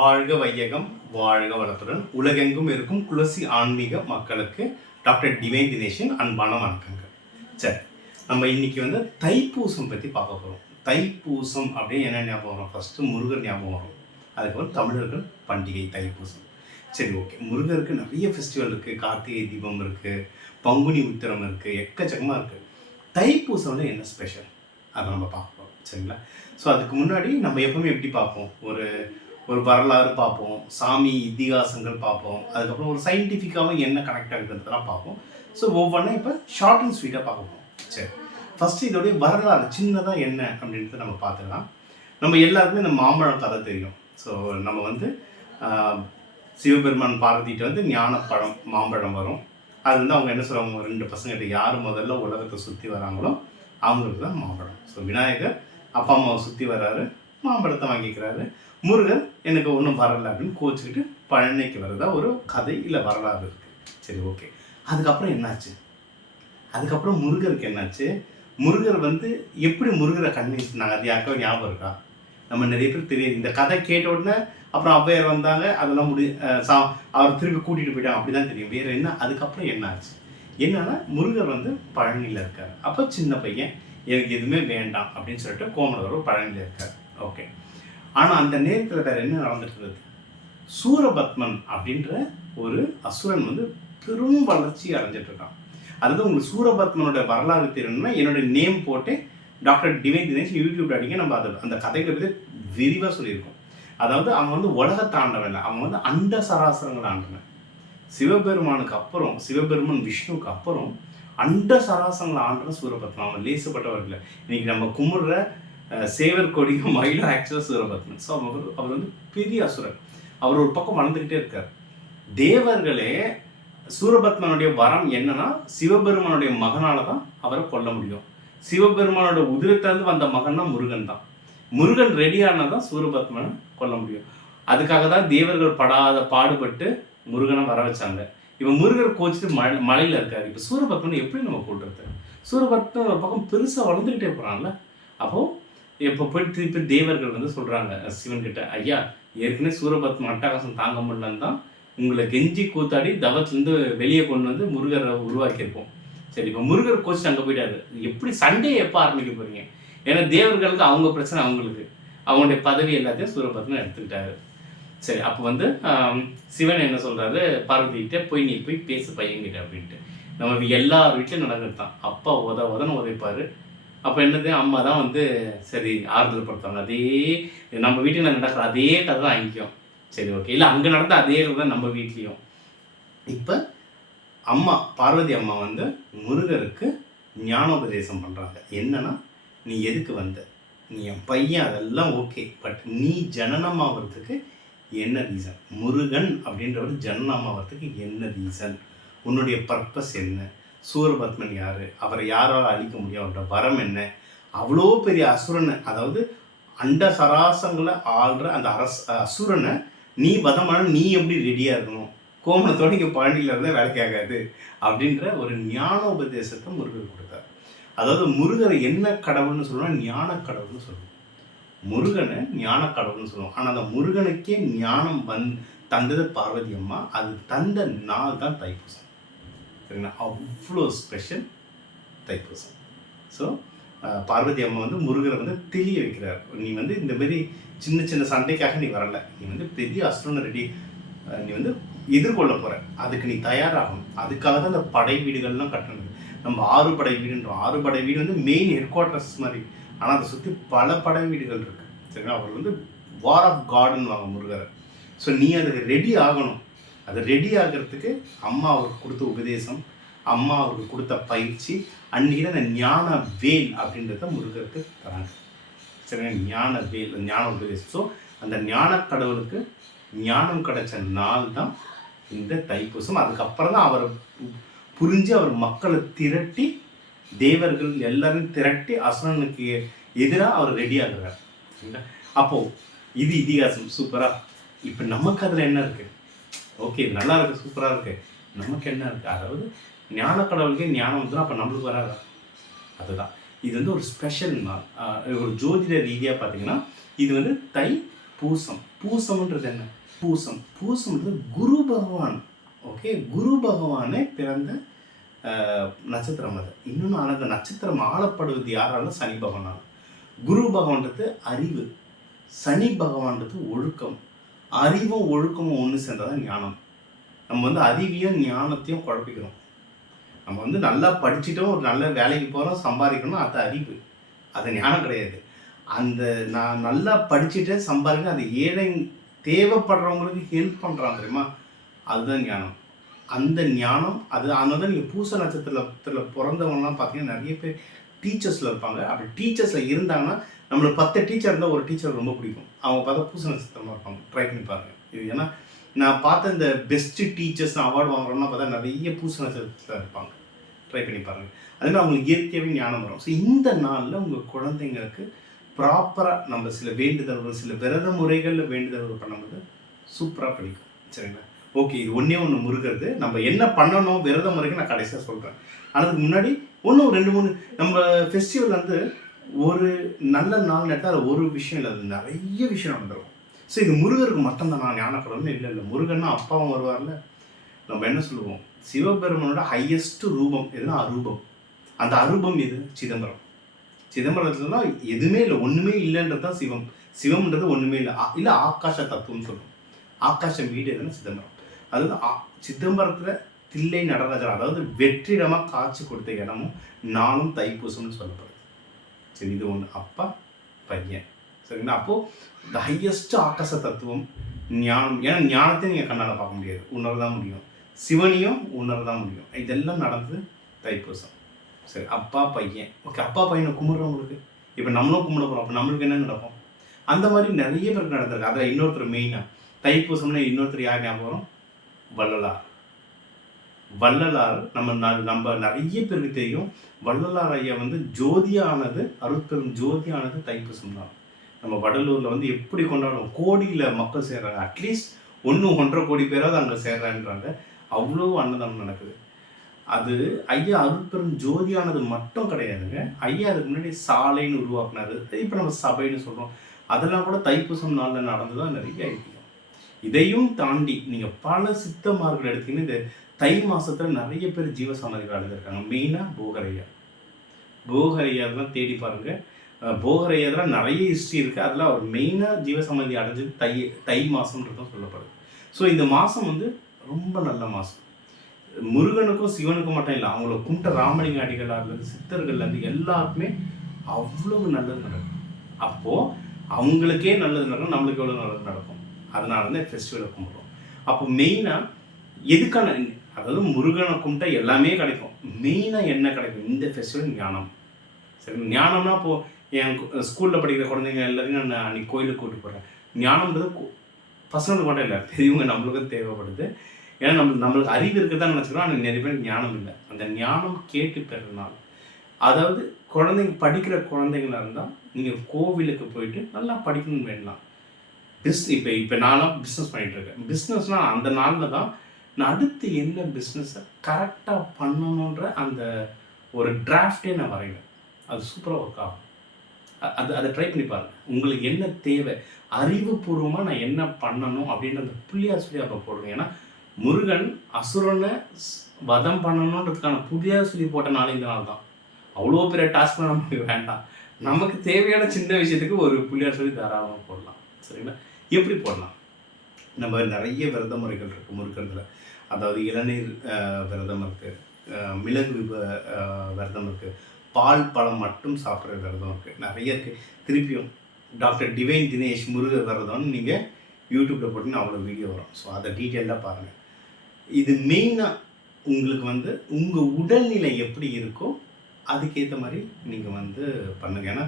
வாழ்க வையகம் வாழ்க வளத்துடன் உலகெங்கும் இருக்கும் துளசி ஆன்மீக மக்களுக்கு டாக்டர் டிவைன் தினேஷன் அன்பான வணக்கங்கள். சரி, நம்ம இன்னைக்கு தைப்பூசம் பற்றி பார்க்க போகிறோம். தைப்பூசம் அப்படின்னு என்ன ஞாபகம் வரும்? ஃபஸ்ட்டு முருகர் ஞாபகம் வரும். அதுக்கப்புறம் தமிழர்கள் பண்டிகை தைப்பூசம். சரி, ஓகே. முருகருக்கு நிறைய ஃபெஸ்டிவல் இருக்குது. கார்த்திகை தீபம் இருக்குது, பங்குனி உத்திரம் இருக்குது, எக்கச்சக்கமாக இருக்குது. தைப்பூசம்ல என்ன ஸ்பெஷல் அதை நம்ம பார்ப்போம். சரிங்களா? ஸோ அதுக்கு முன்னாடி நம்ம எப்பவுமே எப்படி பார்ப்போம்? ஒரு வரலாறு பார்ப்போம், சாமி இதிகாசங்கள் பார்ப்போம், அதுக்கப்புறம் ஒரு சயின்டிஃபிக்காகவும் என்ன கனெக்ட் ஆகுறதுலாம் பார்ப்போம். ஸோ ஒவ்வொன்றும் இப்போ ஷார்ட் அண்ட் ஸ்வீட்டாக பார்ப்போம். சரி, ஃபஸ்ட்டு இதோடைய வரலாறு சின்னதாக என்ன அப்படின்றத நம்ம பார்த்துக்கலாம். நம்ம எல்லாருக்குமே இந்த மாம்பழம் கதை தெரியும். ஸோ நம்ம சிவபெருமான் பார்வதிட்டு ஞானப்பழம் மாம்பழம் வரும். அது அவங்க என்ன சொல்லுவாங்க, 2 பசங்கிட்ட யார் முதல்ல உலகத்தை சுற்றி வராங்களோ அவங்களுக்கு தான் மாம்பழம். ஸோ விநாயகர் அப்பா அம்மாவை சுற்றி வர்றாரு, மாம்பழத்தை வாங்கிக்கிறாரு. முருகன் எனக்கு ஒன்றும் வரலை அப்படின்னு கோச்சிக்கிட்டு பழனிக்கு வரதா ஒரு கதை இல்லை வரலாறு இருக்குது. சரி, ஓகே. அதுக்கப்புறம் என்னாச்சு? அதுக்கப்புறம் முருகருக்கு என்னாச்சு? முருகர் எப்படி முருகரை கன்வின்ஸ் பண்ணாங்க? அது யாருக்கோ ஞாபகம் இருக்கா? நம்ம நிறைய பேர் தெரியாது. இந்த கதை கேட்ட உடனே அப்புறம் ஔவையார் வந்தாங்க, அதெல்லாம் அவர் திருப்பி கூட்டிகிட்டு போயிட்டாங்க, அப்படி தான் தெரியும். வேறு என்ன? அதுக்கப்புறம் என்ன ஆச்சு? என்னன்னா முருகர் பழனியில் இருக்கார். அப்போ சின்ன பையன், எனக்கு எதுவுமே வேண்டாம் அப்படின்னு சொல்லிட்டு கோமலவர் பழனியில் இருக்கார். ஓகே. ஆனால் அந்த நேரத்தில் வேறு என்ன நடந்துட்டு இருந்தது? சூரபத்மன் அப்படின்ற ஒரு அசுரன் பெரும் வளர்ச்சி அடைஞ்சிட்டு இருக்கான். அதாவது உங்களுக்கு சூரபத்மனோட வரலாறு தெரியணும்னா என்னோட நேம் போட்டு டாக்டர் டிவைன் தினேஷ் யூடியூப் அடிக்க நம்ம அந்த கதைகளை பற்றி விரிவாக சொல்லியிருக்கோம். அதாவது அவன் உலகத்தை ஆண்டவன் இல்லை, அவன் அண்ட சராசரங்களை ஆண்டவன். சிவபெருமானுக்கு அப்புறம், சிவபெருமான் விஷ்ணுவுக்கு அப்புறம் அண்ட சராசரங்களை ஆண்டவன் சூரபத்மன். அவன் லேசப்பட்டவர் இல்லை. இன்னைக்கு நம்ம கும்பிடுற சேவர் கொடியும் மயிலும் ஆக்சுவலாக சூரபத்மன். ஸோ அவர் பெரிய அசுரன். அவர் ஒரு பக்கம் வளர்ந்துக்கிட்டே இருக்கார். தேவர்களே சூரபத்மனுடைய வரம் என்னன்னா சிவபெருமானுடைய மகனால தான் அவரை கொல்ல முடியும். சிவபெருமானோட உதிரத்திலிருந்து வந்த மகன்னா முருகன் தான். முருகன் ரெடியானதான் சூரபத்மனை கொல்ல முடியும். அதுக்காக தான் தேவர்கள் படாத பாடுபட்டு முருகனை வர வச்சாங்க. இப்போ முருகர் கோச்சிட்டு மலையில் இருக்காரு. இப்போ சூரபத்மனை எப்படி நம்ம கொள்றது? சூரபத்மன் ஒரு பக்கம் பெருசாக வளர்ந்துக்கிட்டே போகிறான்ல. அப்போது இப்போ போயிட்டு திருப்பி தேவர்கள் சொல்கிறாங்க சிவன்கிட்ட, ஐயா ஏற்கனவே சூரபத்மன் அட்டகாசம் தாங்க முடியலன்னு தான் உங்களை கெஞ்சி கூத்தாடி தவத்துலேருந்து வெளியே கொண்டு முருகரை உருவாக்கியிருப்போம். சரி, இப்போ முருகர் கோச்சிட்டு அங்கே போயிட்டாரு. எப்படி சண்டையை எப்போ ஆரம்பிக்க போகிறீங்க? ஏன்னா தேவர்களுக்கு அவங்க பிரச்சனை, அவங்களுடைய பதவி எல்லாத்தையும் சூரபத்மன் எடுத்துக்கிட்டாரு. சரி, அப்போ சிவன் என்ன சொல்கிறாரு, பார்வதிக்கிட்ட நீ போய் பேசு பையன்கிட்ட அப்படின்ட்டு. நம்ம எல்லார் வீட்லையும் நடக்கிறது தான். அப்பா உதன்னு உதைப்பார். அப்போ என்னது, அம்மா தான் சரி ஆறுதல் படுத்துவாங்க. அதே நம்ம வீட்டில் நடக்கிற அதே கதை தான் அங்கேயும். சரி, ஓகே. இல்லை, அங்கே நடந்த அதே கதை தான் நம்ம வீட்லேயும். இப்போ அம்மா பார்வதி அம்மா முருகருக்கு ஞானோபதேசம் பண்ணுறாங்க. என்னன்னா, நீ எதுக்கு நீ என் பையன், அதெல்லாம் ஓகே, பட் நீ ஜனனம் ஆகிறதுக்கு என்ன ரீசன்? முருகன் அப்படின்றவர் ஜனனம் ஆகிறதுக்கு என்ன ரீசன்? உன்னுடைய பர்பஸ் என்ன? சூரபத்மன் யார்? அவரை யாரால் அழிக்க முடியும்? அவரோட வரம் என்ன? அவ்வளோ பெரிய அசுரனை, அதாவது அண்ட சராசங்களை ஆள்ற அந்த அசுரனை நீ வதமான நீ எப்படி ரெடியாக இருக்கணும்? கோமணத்தோடு இங்கே பழனியில் இருந்தால் வேலைக்கு ஆகாது அப்படின்ற ஒரு ஞானோபதேசத்தை முருகர் கொடுத்தார். அதாவது முருகரை என்ன கடவுள்னு சொல்லுவோம்? ஞான கடவுள்னு சொல்லுவோம். முருகனை ஞான கடவுள்னு சொல்லுவோம். ஆனால் அந்த முருகனுக்கே ஞானம் தந்தது பார்வதி அம்மா. அது தந்த நாள் தான் தைப்பூசம். சரிங்களா? அவ்வளோ ஸ்பெஷல் தைப்பூசம். ஸோ பார்வதி அம்மா முருகரை தெளிய வைக்கிறார். நீ இந்த மாதிரி சின்ன சின்ன சண்டைக்காக நீ வரலை, நீ பெரிய அசுரனை ரெடி நீ எதிர்கொள்ள போகிற, அதுக்கு நீ தயாராகணும். அதுக்காக தான் இந்த படை வீடுகள்லாம் கட்டணும். நம்ம 6 படை வீடுன்றோம். 6 படை வீடு மெயின் ஹெட் குவார்ட்டர்ஸ் மாதிரி. ஆனால் அதை சுற்றி பல படை வீடுகள் இருக்குது. சரிங்களா? அவர் வார் ஆஃப் காடுன்னு வாங்க முருகரை. ஸோ நீ அதுக்கு ரெடி ஆகணும். அது ரெடி ஆகிறதுக்கு அம்மா அவருக்கு கொடுத்த உபதேசம், அம்மா அவருக்கு கொடுத்த பயிற்சி, அன்றைக்கி அந்த ஞான வேல் அப்படின்றத முருகருக்கு தராங்க. சரிங்களா? ஞான வேல், ஞான உபதேசம். ஸோ அந்த ஞான கடவுளுக்கு ஞானம் கிடைச்ச நாள் தான் இந்த தைப்பூசம். அதுக்கப்புறம் தான் அவர் புரிஞ்சு அவர் மக்களை திரட்டி, தேவர்கள் எல்லாரும் திரட்டி அசுரனுக்கு எதிராக அவர் ரெடி ஆகுறார். அப்போது இது இதிகாசம் சூப்பராக. இப்போ நமக்கு அதில் என்ன இருக்குது? ஓகே, இது நல்லா இருக்குது, சூப்பராக இருக்குது. நமக்கு என்ன இருக்குது? அதாவது ஞான கடவுளுக்கே ஞானம் வந்துடும். அப்போ நம்மளுக்கு வராதா? அதுதான் இது ஒரு ஸ்பெஷல் நாள். ஒரு ஜோதிட ரீதியாக பார்த்தீங்கன்னா இது தை பூசம். பூசம்ன்றது என்ன? பூசம்ன்றது குரு பகவான். ஓகே, குரு பகவானே பிறந்த நட்சத்திரம் அது. இன்னொன்று, அந்த நட்சத்திரம் ஆளப்படுவது யாராலும் சனி பகவானால். குரு பகவான்றது அறிவு, சனி பகவான்றது ஒழுக்கம். அறிவும் ஒழுக்கமும் ஒன்று சேர்ந்ததான் ஞானம். நம்ம அறிவையும் ஞானத்தையும் குழப்பிக்கிறோம். நம்ம நல்லா படிச்சுட்டோம், ஒரு நல்ல வேலைக்கு போகிறோம், சம்பாதிக்கணும், அது அறிவு, அது ஞானம் கிடையாது. அந்த நான் நல்லா படிச்சுட்டு சம்பாதிக்கணும், அது ஏழை தேவைப்படுறவங்களுக்கு ஹெல்ப் பண்ணுறான் தெரியுமா, அதுதான் ஞானம். அந்த ஞானம் அதனால தான் நீங்கள் பூச நட்சத்திரத்தில் பிறந்தவங்கலாம் பார்த்தீங்கன்னா நிறைய பேர் டீச்சர்ஸில் இருப்பாங்க. அப்படி டீச்சர்ஸில் இருந்தாங்கன்னா நம்மளுக்கு 10 டீச்சர் இருந்தால் ஒரு டீச்சர் ரொம்ப பிடிக்கும். அவங்க பார்த்தா பூச நட்சத்திரமாக இருப்பாங்க. ட்ரை பண்ணி பாருங்கள். இது ஏன்னா நான் பார்த்த இந்த பெஸ்ட்டு டீச்சர்ஸ் அவார்டு வாங்குறோம்னா பார்த்தா நிறைய பூச நட்சத்திரத்தில் இருப்பாங்க. ட்ரை பண்ணி பாருங்கள். அதுமாதிரி அவங்களுக்கு இயற்கையாகவே ஞானம் வரும். ஸோ இந்த நாளில் உங்கள் குழந்தைங்களுக்கு ப்ராப்பராக நம்ம சில வேண்டுதல்கள், சில விரத முறைகளில் வேண்டுதல்கள் பண்ணும்போது சூப்பராக படிக்கும். சரிங்களா? ஓகே, இது ஒன்று முருகிறது. நம்ம என்ன பண்ணணும் விரத முறைக்கு நான் கடைசியாக சொல்கிறேன். அதுக்கு முன்னாடி 2-3 நம்ம ஃபெஸ்டிவல் ஒரு நல்ல நாள் நேரத்தில் அது ஒரு விஷயம் இல்லை, அது நிறைய விஷயம் நடந்துடும். ஸோ இது முருகருக்கு மட்டும்தான் நான் ஞானக்கடவுள்னு இல்லை. முருகன்னா அப்பாவும் வருவார்ல. நம்ம என்ன சொல்லுவோம், சிவபெருமனோட ஹையஸ்ட் ரூபம் எதுனா அரூபம். அந்த அரூபம் எது? சிதம்பரம். சிதம்பரத்துலலாம் எதுவுமே இல்லை, ஒன்றுமே இல்லைன்றது தான் சிவம். சிவம்ன்றது ஒன்றுமே இல்லை. இல்லை ஆகாஷ தத்துவம்னு சொல்லுவோம். ஆகாஷம் வீடு எதுனா சிதம்பரம். அதாவது சிதம்பரத்தில் தில்லை நடராஜர், அதாவது வெற்றிடமாக காட்சி கொடுத்த இடமும் நானும் தைப்பூசம்னு சொல்லப்படுது. சரி, இது ஒன்று. அப்பா பையன். சரிங்களா? அப்போது த ஹையஸ்ட் ஆகாச தத்துவம் ஞானம். ஏன்னா ஞானத்தையும் நீங்கள் கண்ணால் பார்க்க முடியாது, உணரதான் முடியும். சிவனையும் உணரதான் முடியும். இதெல்லாம் நடந்தது தைப்பூசம். சரி, அப்பா பையன். ஓகே, அப்பா பையனை கும்பிட்றவங்களுக்கு இப்போ நம்மளும் கும்பிட போகிறோம். அப்போ நம்மளுக்கு என்ன நடக்கும்? அந்த மாதிரி நிறைய பேருக்கு நடந்திருக்கு. அதில் இன்னொருத்தர் மெயினாக தைப்பூசம்னா இன்னொருத்தர் யார் ஞாபகம் வரும்? வள்ளலார். வள்ளலார் நம்ம நிறைய பேருக்கு தெரியும். வள்ளலார் ஐயா ஜோதியானது, அருட்பெரும் ஜோதியானது தைப்பூசம் தான். நம்ம வடலூரில் எப்படி கொண்டாடுறோம், கோடியில் மக்கள் சேர்றாங்க. அட்லீஸ்ட் 1.5 கோடி பேராவது அங்கே சேர்றான்றாங்க. அவ்வளோ அன்னதானம் நடக்குது. அது ஐயா அருட்பெரும் ஜோதியானது மட்டும் கிடையாதுங்க. ஐயா அதுக்கு முன்னாடி சாலைன்னு உருவாக்குனாரு. இப்போ நம்ம சபைன்னு சொல்கிறோம். அதெல்லாம் கூட தைப்பூசம் நாளில் நடந்துதான் நிறைய ஐதீகம். இதையும் தாண்டி நீங்கள் பல சித்தமார்கள் எடுத்தீங்கன்னா இந்த தை மாதத்தில் நிறைய பேர் ஜீவசமாதிகள் அடைஞ்சிருக்காங்க. மெயினாக போகரையா தான் தேடி பாருங்கள். போகரையாதான் நிறைய ஹிஸ்ட்ரி இருக்குது. அதில் அவர் மெயினாக ஜீவசமாதி அடைஞ்சது தை மாதம்ன்றதும் சொல்லப்படுது. ஸோ இந்த மாதம் ரொம்ப நல்ல மாதம். முருகனுக்கும் சிவனுக்கும் மட்டும் இல்லை, அவங்கள கும்பிட்ட ராமலிங்க அடிகளார்லேருந்து சித்தர்கள்லேருந்து எல்லாருக்குமே அவ்வளவு நல்லது நடக்கும். அப்போது அவங்களுக்கே நல்லது நடக்கும், நம்மளுக்கு எவ்வளோ நல்லது நடக்கும். அதனால தான் ஃபெஸ்டிவலை கும்பிட்றோம். அப்போ மெயினாக எதுக்கான, அதாவது முருகனை கும்பிட்டா எல்லாமே கிடைக்கும். மெயினாக என்ன கிடைக்கும் இந்த ஃபெஸ்டிவல்? ஞானம். சரி, ஞானம்னா இப்போது என் ஸ்கூலில் படிக்கிற குழந்தைங்க எல்லாரையும் நான் அன்றைக்கி கோயிலுக்கு கூப்பிட்டு போகிறேன். ஞானம்ன்றது பசங்களுக்கு மட்டும் இல்லை, பெரியவங்க நம்மளுக்கும் தேவைப்படுது. ஏன்னா நம்மளுக்கு அறிவு இருக்குதான் நினச்சிக்கிறோம், ஆனால் நிறைய பேர் ஞானம் இல்லை. அந்த ஞானம் கேட்டு பெறனால, அதாவது குழந்தைங்க படிக்கிற குழந்தைங்களாக இருந்தால் நீங்கள் கோவிலுக்கு போயிட்டு நல்லா படிக்கணும்னு வேணலாம். இப்போ நானும் பிஸ்னஸ் பண்ணிகிட்ருக்கேன். பிஸ்னஸ்னால் அந்த நாளில் தான் நான் அடுத்து என்ன பிஸ்னஸை கரெக்டாக பண்ணணுன்ற அந்த ஒரு டிராஃப்டே நான் வரைவேன். அது சூப்பராக ஒர்க் ஆகும். அதை ட்ரை பண்ணி பாருங்கள். உங்களுக்கு என்ன தேவை, அறிவுபூர்வமாக நான் என்ன பண்ணணும் அப்படின்ற அந்த புள்ளியார் சொல்லி அப்போ போடுங்க. ஏன்னா முருகன் அசுரனை வதம் பண்ணணுன்றதுக்கான புள்ளியார் சொல்லி போட்ட நாள் இந்த நாள் தான். அவ்வளோ பெரிய டாஸ்க் நமக்கு வேண்டாம். நமக்கு தேவையான சின்ன விஷயத்துக்கு ஒரு புள்ளியார் சொல்லி தாராளமாக போடலாம். சரிங்களா? எப்படி போடலாம்? நம்ம நிறைய விரத முறைகள் இருக்குது முருகனில். அதாவது இளநீர் விரதம் இருக்குது, மிளகு விரதம் இருக்குது, பால் பழம் மட்டும் சாப்பிட்ற விரதம் இருக்குது, நிறைய இருக்குது. திருப்பியும் டாக்டர் டிவைன் தினேஷ் முருக விரதம்னு நீங்கள் யூடியூப்பில் போட்டிங்கன்னா அவ்வளோ வீடியோ வரும். ஸோ அதை டீட்டெயிலாக பாருங்கள். இது மெயினாக உங்களுக்கு உங்கள் உடல்நிலை எப்படி இருக்கோ அதுக்கேற்ற மாதிரி நீங்கள் பண்ணுங்கள். ஏன்னா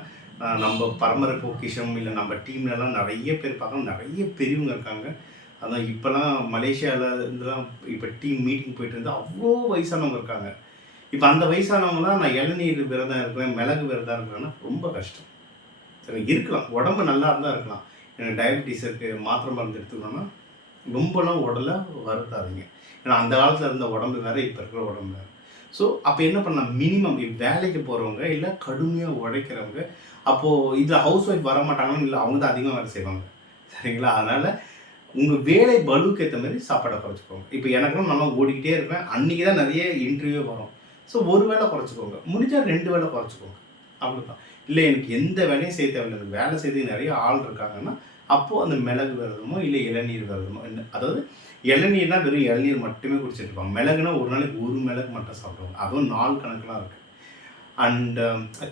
நம்ம பரம்பரை பொக்கிஷம் இல்லை நம்ம டீம்லலாம் நிறைய பேர் பார்க்கணும், நிறைய பெரியவங்க இருக்காங்க. அதான் இப்போலாம் மலேசியாவில் இருந்துலாம் இப்போ டீம் மீட்டிங் போயிட்டு இருந்தால் அவ்வளோ வயசானவங்க இருக்காங்க. இப்போ அந்த வயசானவங்களாம் நான் இளநீர் விரதம் இருக்கிறேன், மிளகு விரதம் இருக்கிறேன்னா ரொம்ப கஷ்டம். சரி, இருக்கலாம், உடம்பு நல்லா இருந்தால் இருக்கலாம். எனக்கு டயபெட்டிஸ் இருக்குது, மாத்திரை மருந்து எடுத்துக்கணும்னா ரொம்பலாம் உடலை வருத்தாதீங்க. ஏன்னா அந்த காலத்தில் இருந்த உடம்பு வேறு, இப்போ இருக்கிற உடம்பு வேறு. ஸோ அப்போ என்ன பண்ணலாம், மினிமம் வேலைக்கு போகிறவங்க இல்லை கடுமையாக உழைக்கிறவங்க, அப்போது இதில் ஹவுஸ் ஒய்ஃப் வர மாட்டாங்கன்னு இல்லை, அவங்க தான் அதிகமாக வேலை செய்வாங்க. சரிங்களா? அதனால் உங்கள் வேலை பளுவுக்கு ஏற்ற மாதிரி சாப்பாடை குறைச்சிக்கோங்க. இப்போ எனக்குலாம் நல்லா ஓடிக்கிட்டே இருப்பேன். அன்றைக்கி தான் நிறைய இன்டர்வியூ வரும். ஸோ ஒரு வேளை குறைச்சிக்கோங்க. முடிஞ்சால் 2 வேளை குறைச்சிக்கோங்க. அவ்வளோதான். இல்லை எனக்கு எந்த வேலையும் செய்ய தேவையில்லை, எனக்கு வேலை செய்யறதுக்கு நிறைய ஆள் இருக்காங்கன்னா, அப்போது அந்த மிளகு விரதமோ இல்லை இளநீர் விரதமோ அதாவது இளநீர்னா வெறும் இளநீர் மட்டுமே குடிச்சிட்டு இருப்பாங்க. மிளகுனா ஒரு நாளைக்கு 1 மிளகு மட்டும் சாப்பிடுவாங்க. அதுவும் நாள் கணக்கெலாம் இருக்குது. அண்ட்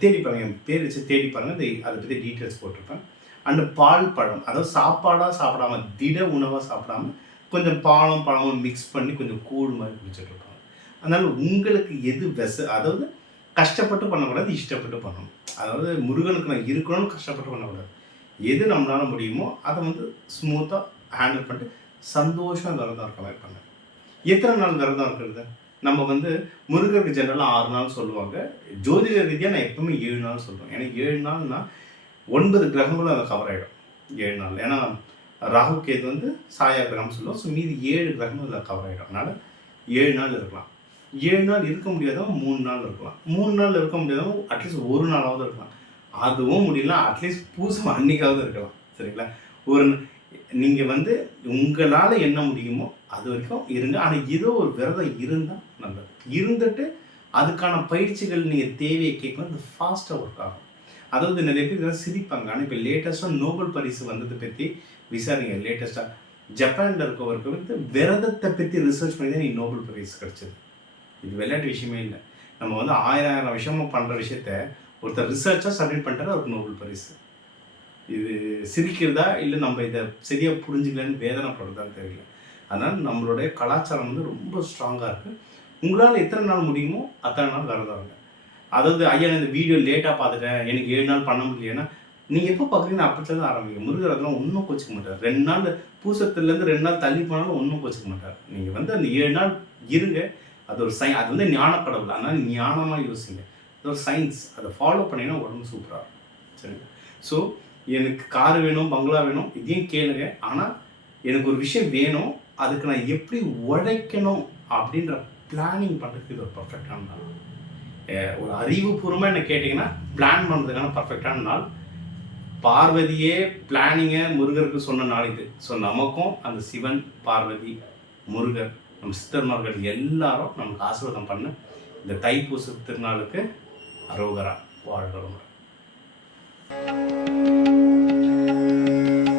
தேடி பாருங்கள், என் பேர் வச்சு தேடி பாருங்கள், அதை பற்றி டீட்டெயில்ஸ் போட்டிருப்பேன். அண்டு பால் பழம், அதாவது சாப்பாடாக சாப்பிடாம திட உணவாக சாப்பிடாம கொஞ்சம் பாலும் பழமும் மிக்ஸ் பண்ணி கொஞ்சம் கூழ் மாதிரி குடிச்சிட்டு இருப்பாங்க. அதனால் உங்களுக்கு எது அதாவது கஷ்டப்பட்டு பண்ணக்கூடாது, இஷ்டப்பட்டு பண்ணணும். அதாவது முருகனுக்கு நான் இருக்கணும்னு கஷ்டப்பட்டு பண்ணக்கூடாது. எது நம்மளால் முடியுமோ அதை வந்து ஸ்மூத்தாக ஹேண்டில் பண்ணிட்டு சந்தோஷமாக விரதம் இருக்க மாதிரி பண்ணேன். எத்தனை நாள் விரதம் இருக்கிறது? நம்ம வந்து முருகருக்கு ஜென்ரலாக 6 நாள் சொல்லுவாங்க. ஜோதிட ரீதியாக நான் எப்பவுமே 7 நாள் சொல்லுவேன். ஏன்னா 7 நாள்னா 9 கிரகங்களும் அதை கவர் ஆகிடும் 7 நாள். ஏன்னா ராகு கேது வந்து சாயா கிரகம் சொல்லுவோம். ஸோ மீதி 7 கிரகமும் அதில் கவர் ஆகிடும். அதனால் 7 நாள் இருக்கலாம். 7 நாள் இருக்க முடியாதவங்க 3 நாள் இருக்கலாம். 3 நாள் இருக்க முடியாதவங்க அட்லீஸ்ட் 1 நாளாவது இருக்கலாம். அதுவும் முடியல, அட்லீஸ்ட் பூசம் அன்னைக்காவது இருக்கலாம். சரிங்களா? நீங்கள் வந்து உங்களால் என்ன முடியுமோ அது வரைக்கும் இருங்க. ஆனால் ஏதோ ஒரு விரதம் இருந்தால் நல்லது. இருந்துட்டு அதுக்கான பயிற்சிகள் நீங்கள் தேவையை கேட்கணும். இது ஃபாஸ்ட்டாக ஒர்க் ஆகும். அதாவது நிறைய பேர் இதெல்லாம் சிரிப்பாங்க. ஆனால் இப்போ லேட்டஸ்ட்டாக நோபல் பரிசு வந்ததை பற்றி விசாரிங்க. லேட்டஸ்ட்டாக ஜப்பானில் இருக்கவருக்கு வந்து விரதத்தை பற்றி ரிசர்ச் பண்ணி தான் நீ நோபல் பரிசு கிடச்சிது. இது விளையாட்டு விஷயமே இல்லை. நம்ம வந்து 1000 விஷயமா பண்ணுற விஷயத்த ஒருத்தர் ரிசர்ச்சாக சப்மிட் பண்ணிட்டாரு, அவருக்கு நோபல் பரிசு. இது சிரிக்கிறதா இல்லை நம்ம இதை சரியாக புரிஞ்சுக்கலன்னு வேதனைப்படுறதான்னு தெரியல. அதனால் நம்மளுடைய கலாச்சாரம் வந்து ரொம்ப ஸ்ட்ராங்காக இருக்குது. உங்களால் எத்தனை நாள் முடியுமோ அத்தனை நாள் விரதம் இருங்க. அதாவது ஐயா இந்த வீடியோ லேட்டாக பார்த்துட்டேன், எனக்கு 7 நாள் பண்ண முடியலன்னா நீங்கள் எப்போ பார்க்குறீங்கன்னா அப்பத்துலேருந்து ஆரம்பிங்க. முருகர் அதெல்லாம் ஒன்றும் கோச்சிக்க மாட்டார். 2 நாள் பூசத்துலேருந்து 2 நாள் தள்ளி போனாலும் ஒன்றும் கோச்சிக்க மாட்டார். நீங்கள் வந்து அந்த 7 நாள் இருங்க. அது ஒரு அது வந்து ஞானக்கடவுள். அதனால் ஞானமாக யோசிங்க. அது ஒரு சயின்ஸ். அதை ஃபாலோ பண்ணிங்கன்னா உடம்பு சூப்பராக இருக்கும். சரிங்க? ஸோ எனக்கு கார் வேணும், பங்களா வேணும், இதையும் கேளுங்க. ஆனால் எனக்கு ஒரு விஷயம் வேணும், அதுக்கு நான் எப்படி உழைக்கணும் அப்படின்ற பிளானிங் பண்ணுறதுக்கு இது ஒரு பர்ஃபெக்டான நாள். ஒரு அறிவுபூர்வமாக என்ன கேட்டிங்கன்னா பிளான் பண்ணுறதுக்கான பர்ஃபெக்டான நாள். பார்வதியே பிளானிங்கை முருகருக்கு சொன்ன நாள் இது. ஸோ நமக்கும் அந்த சிவன், பார்வதி, முருகர், நம்ம சித்தர்மார்கள் எல்லாரும் நமக்கு ஆசீர்வாதம் பண்ண இந்த தைப்பூச திருநாளுக்கு அரோகரா வாழ்கிறோம்.